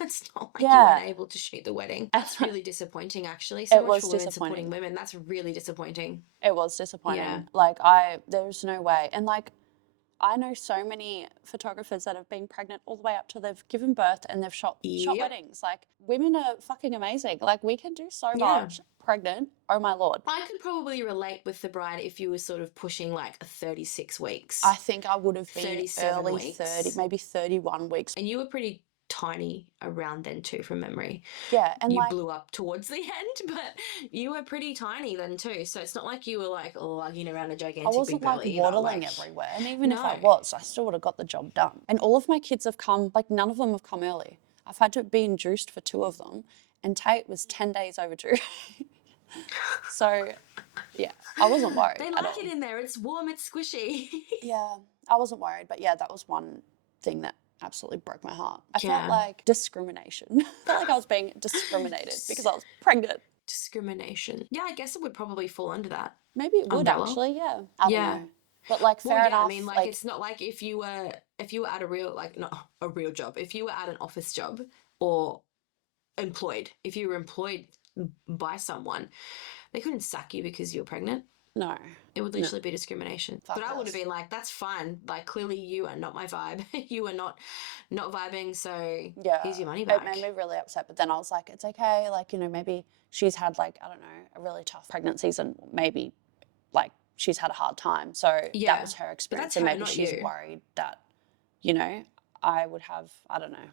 It's not like Yeah. you weren't able to shoot the wedding. That's really disappointing, actually. So It much was for women disappointing. supporting women. That's really disappointing. It was disappointing. Yeah. Like, there's no way. And like, I know so many photographers that have been pregnant all the way up till they've given birth and they've shot Yep. weddings. Like, women are fucking amazing. Like, we can do so Yeah. much pregnant. Oh my Lord. I could probably relate with the bride if you were sort of pushing like 36 weeks. I think I would have been 37 early weeks. 30, maybe 31 weeks. And you were pretty tiny around then too, from memory. Yeah, and You like, blew up towards the end, but you were pretty tiny then too. So it's not like you were like lugging around a gigantic I wasn't big like belly either. waddling everywhere. And even if I No. was, I still would have got the job done. And all of my kids have come, like, none of them have come early. I've had to be induced for 2 of them, and Tate was 10 days overdue. So, yeah, I wasn't worried. They at like all. it in there. It's warm, it's squishy. Yeah, I wasn't worried. But yeah, that was one thing that absolutely broke my heart. I Yeah. felt like discrimination. I felt like I was being discriminated because I was pregnant. Discrimination. Yeah, I guess it would probably fall under that. Maybe it would Umbrella? actually, yeah. I Yeah. don't know. But like, fair Well, yeah, enough. I mean, like it's not like if you were at a real, like, not a real job, if you were at an office job or employed, if you were employed by someone, they couldn't sack you because you were pregnant. No. It would literally be discrimination. Fuck But I would have yes. been like, that's fine. Like, clearly you are not my vibe. You are not vibing, so Yeah. here's your money It back. made me really upset. But then I was like, it's okay. Like, you know, maybe she's had, like, I don't know, a really tough pregnancies, and maybe like she's had a hard time. So Yeah, that was her experience. that's And her, maybe not she's you. worried that, you know, I would have, I don't know,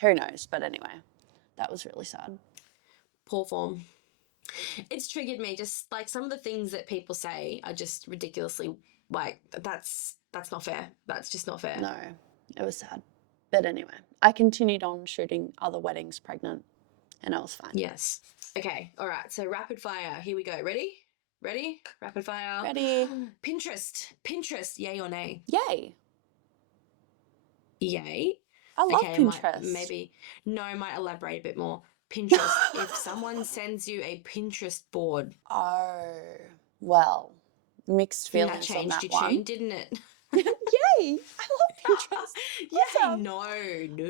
who knows. But anyway, that was really sad. Poor form. It's triggered me. Just like some of the things that people say are just ridiculously, like, that's not fair. That's just not fair. No, it was sad. But anyway, I continued on shooting other weddings pregnant, and I was fine. Yes. Okay. All right. So rapid fire. Here we go. Ready? Ready? Rapid fire. Ready. Pinterest. Yay or nay? Yay. Yay. I love Okay, Pinterest. might elaborate a bit more. Pinterest. If someone sends you a Pinterest board, Oh, well, mixed that feelings on changed that your one. tune, didn't it? Yay! I love Pinterest. Yay! Awesome. No.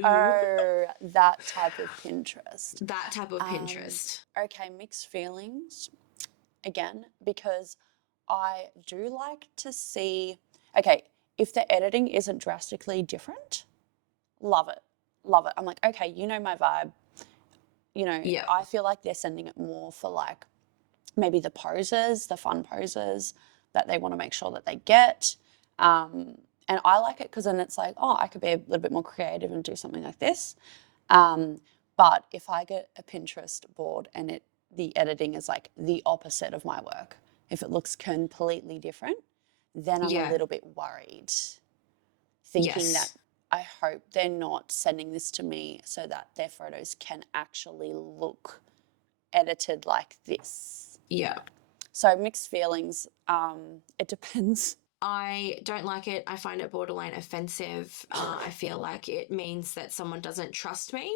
Oh, that type of Pinterest. That type of Pinterest. Okay, mixed feelings again, because I do like to see, okay, if the editing isn't drastically different, love it. Love it. I'm like, okay, you know my vibe. You know, Yeah. I feel like they're sending it more for like maybe the poses, the fun poses that they want to make sure that they get. And I like it because then it's like, oh, I could be a little bit more creative and do something like this. But if I get a Pinterest board and the editing is like the opposite of my work, if it looks completely different, then I'm a little bit worried, thinking that I hope they're not sending this to me so that their photos can actually look edited like this. Yeah. So mixed feelings. It depends. I don't like it. I find it borderline offensive. I feel like it means that someone doesn't trust me.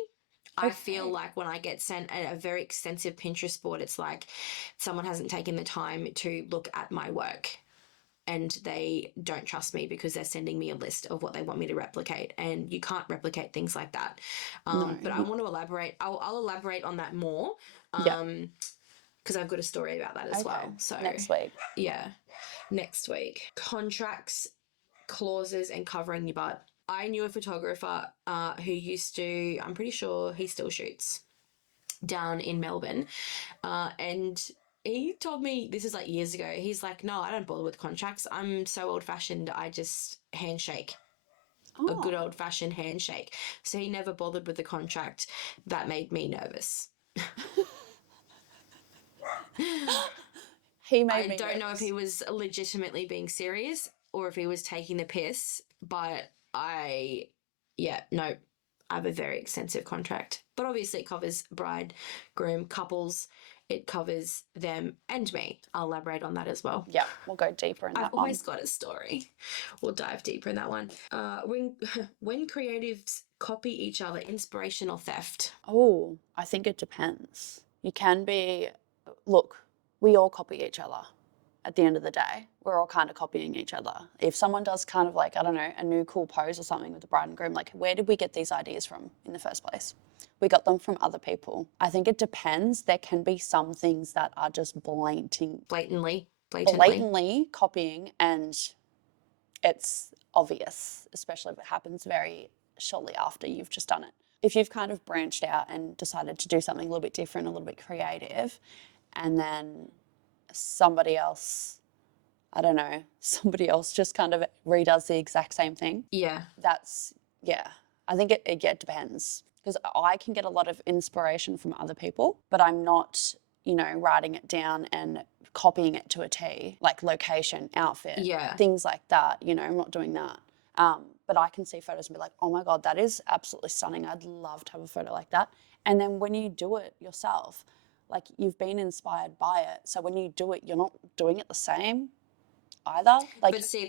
I feel like when I get sent a very extensive Pinterest board, it's like someone hasn't taken the time to look at my work and they don't trust me because they're sending me a list of what they want me to replicate, and you can't replicate things like that. But I want to elaborate. I'll elaborate on that more because I've got a story about that as well. So next week. Yeah. Next week. Contracts, clauses, and covering your butt. I knew a photographer who used to, I'm pretty sure he still shoots down in Melbourne. And he told me, this is like years ago, he's like, no, I don't bother with contracts. I'm so old fashioned. I just handshake. A good old fashioned handshake. So he never bothered with the contract. That made me nervous. I don't know if he was legitimately being serious or if he was taking the piss, but I have a very extensive contract. But obviously it covers bride, groom, couples. It covers them and me. I'll elaborate on that as well. Yeah, we'll go deeper in that I've always got a story. We'll dive deeper in that one. When creatives copy each other, inspiration or theft? Oh, I think it depends. You can be, look, we all copy each other at the end of the day. We're all kind of copying each other. If someone does kind of like, I don't know, a new cool pose or something with the bride and groom, like where did we get these ideas from in the first place? We got them from other people. I think it depends. There can be some things that are just blatantly Blatantly copying, and it's obvious, especially if it happens very shortly after you've just done it. If you've kind of branched out and decided to do something a little bit different, a little bit creative, and then somebody else, I don't know, somebody else just kind of redoes the exact same thing, Yeah. that's, yeah, I think it depends. Because I can get a lot of inspiration from other people, but I'm not, you know, writing it down and copying it to a T, like location, outfit, Yeah. things like that. You know, I'm not doing that. But I can see photos and be like, oh my God, that is absolutely stunning. I'd love to have a photo like that. And then when you do it yourself, like you've been inspired by it. So when you do it, you're not doing it the same either. Like, But see,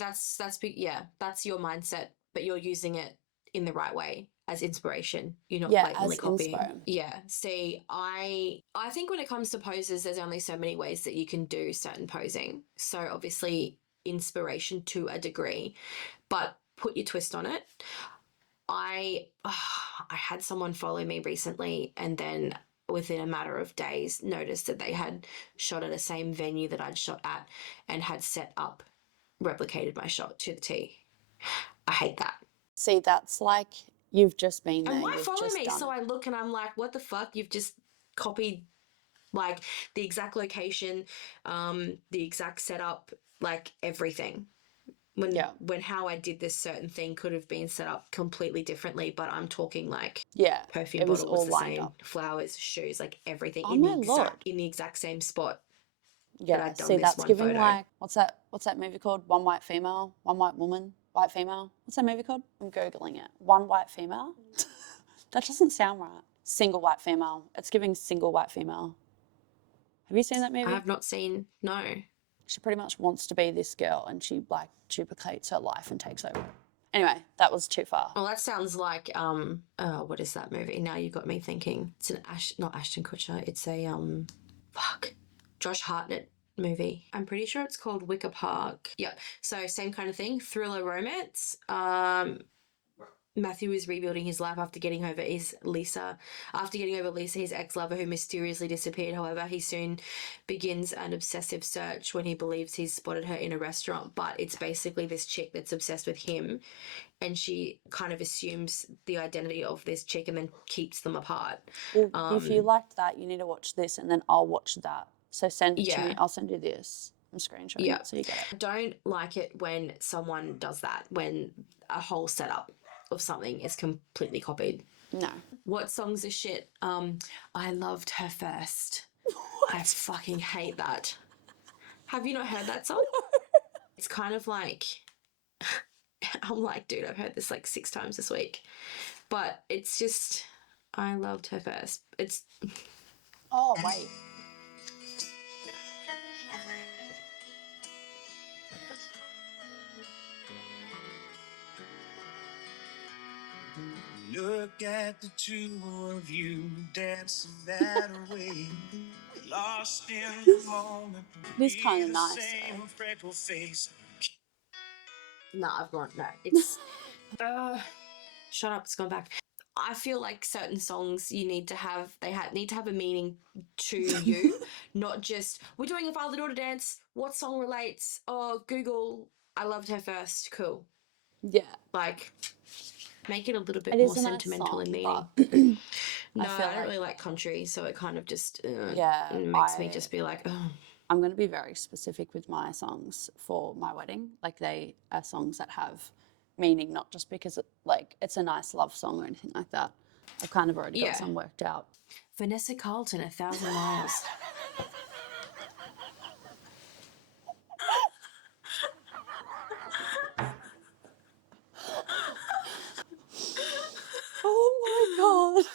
yeah, that's your mindset, but you're using it in the right way as inspiration. You're not yeah, blatantly as copying. inspo. Yeah. See, I think when it comes to poses, there's only so many ways that you can do certain posing. So obviously inspiration to a degree, but put your twist on it. I had someone follow me recently, and then within a matter of days noticed that they had shot at the same venue that I'd shot at and had set up replicated my shot to the T. I hate that. See, that's like you've just been there. And why You've follow just me? done So it. I look and I'm like, what the fuck? You've just copied like the exact location, the exact setup, like everything. When how I did this certain thing could have been set up completely differently, but I'm talking like Yeah, perfume it was bottle was all the lined same, up. flowers, shoes, like everything Oh in my Lord. the exact same spot that Yeah, I'd done see, this that's one giving photo. like what's that movie called? One White Female, One White Woman, White Female. What's that movie called? I'm googling it. One White Female. That doesn't sound right. Single white female. It's giving single white female. Have you seen that movie? I have not seen, no. She pretty much wants to be this girl, and she like duplicates her life and takes over. Anyway, that was too far. Well, that sounds like what is that movie? Now you got me thinking. It's not Ashton Kutcher. It's a Josh Hartnett movie. I'm pretty sure it's called Wicker Park. Yeah. So same kind of thing, thriller romance. Matthew is rebuilding his life after getting over Lisa, his ex-lover who mysteriously disappeared. However, he soon begins an obsessive search when he believes he's spotted her in a restaurant. But it's basically this chick that's obsessed with him, and she kind of assumes the identity of this chick and then keeps them apart. Well, if you liked that, you need to watch this, and then I'll watch that. So send it to me. Yeah. I'll send you this. I'm screenshotting Yeah. it so you get it. I don't like it when someone does that, when a whole setup of something is completely copied. No. What songs are shit? I loved her first. I fucking hate that. Have you not heard that song? It's kind of like, I'm like, dude, I've heard this like 6 times this week. But it's just, I loved her first. It's, Oh, wait. Look at the two of you dancing that way, lost in the moment. It is kind of The nice, same though. freckled face. no, it's, shut up, it's gone back. I feel like certain songs you need to have, need to have a meaning to you, not just, we're doing a father-daughter dance, what song relates? Oh, Google, I loved her first, cool. Yeah. Like, make it a little bit It more is a nice sentimental song, and meaning. but No, I feel I don't like- really like country, so it kind of just Yeah, it makes me just be like, oh. I'm going to be very specific with my songs for my wedding. Like, they are songs that have meaning, not just because it's a nice love song or anything like that. I've kind of already got Yeah. some worked out. Vanessa Carlton, 1,000 Miles. Oh my God.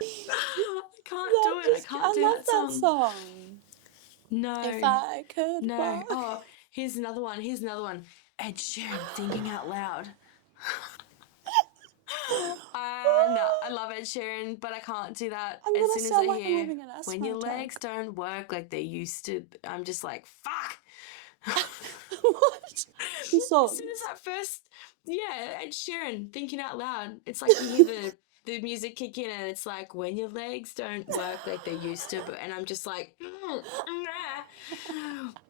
I can't do it. I can't do love that song. song. No. If I could. No. fly. Oh, here's another one. Ed Sheeran, Thinking Out Loud. No, I love Ed Sheeran, but I can't do that. I'm As gonna soon as sound I like I'm hear having an when asthma your attack. legs don't work like they used to, I'm just like, fuck. What? The song. As soon as that first, Ed Sheeran, Thinking Out Loud. It's like you hear the music kick in and it's like, when your legs don't work like they used to, and I'm just like,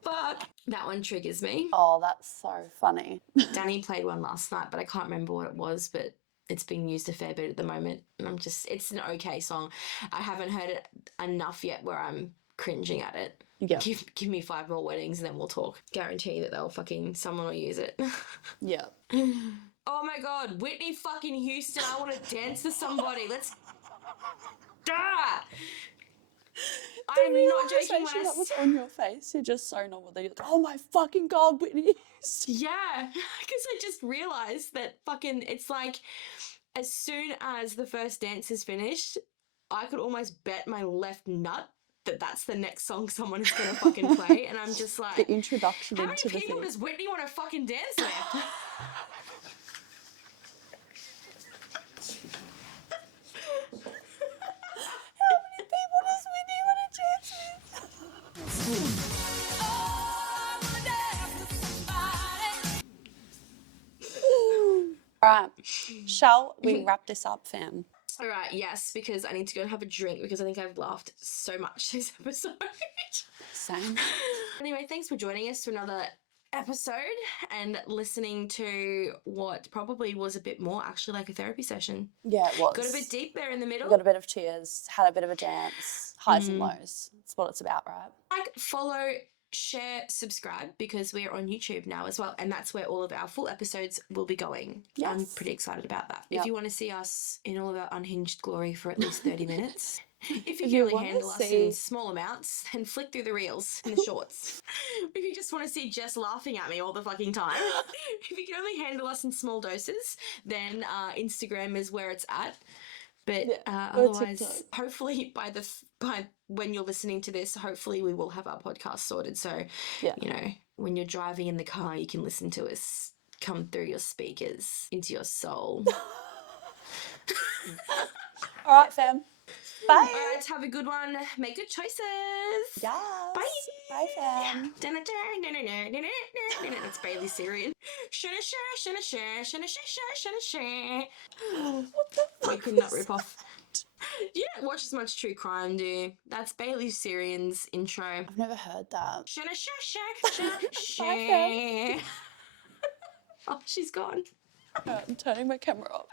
fuck. That one triggers me. Oh, that's so funny. Danny played one last night, but I can't remember what it was, but it's being used a fair bit at the moment. And it's an okay song. I haven't heard it enough yet where I'm cringing at it. Yeah. Give me 5 more weddings and then we'll talk. Guarantee that someone will use it. Yeah. Oh my God, Whitney fucking Houston, I want to dance to somebody. Let's. Ah! I'm not joking when that was on your face. You're just so normal that you're like, oh my fucking God, Whitney Houston. Yeah, because I just realised that fucking, it's like, as soon as the first dance is finished, I could almost bet my left nut that that's the next song someone is going to fucking play. And I'm just like, The introduction how many into the people thing. does Whitney want to fucking dance with? How many people does Whitney want to dance with? Right. Shall we wrap this up, fam? All right, yes, because I need to go and have a drink because I think I've laughed so much this episode. Same. Anyway, thanks for joining us for another episode and listening to what probably was a bit more actually like a therapy session. Yeah, it was. Got a bit deep there in the middle. Got a bit of tears, had a bit of a dance, highs and lows. That's what it's about, right? Like, follow, share, subscribe because we're on YouTube now as well, and that's where all of our full episodes will be going. Yes. I'm pretty excited about that. Yep. If you want to see us in all of our unhinged glory for at least 30 minutes, if you If can you only wanna handle us see- in small amounts, then flick through the reels and the shorts. If you just want to see Jess laughing at me all the fucking time, if you can only handle us in small doses, then Instagram is where it's at. But Yeah, or otherwise, TikTok. hopefully by when you're listening to this, hopefully we will have our podcast sorted. So, Yeah. you know, when you're driving in the car, you can listen to us come through your speakers into your soul. All right, fam. Bye. All right, have a good one. Make good choices. Yes. Bye. Bye, fam. That's Bailey Syrian. What the fuck? We could not rip off. You don't watch as much true crime, do you? That's Bailey Syrian's intro. I've never heard that. Bye, Oh, she's gone. I'm turning my camera off.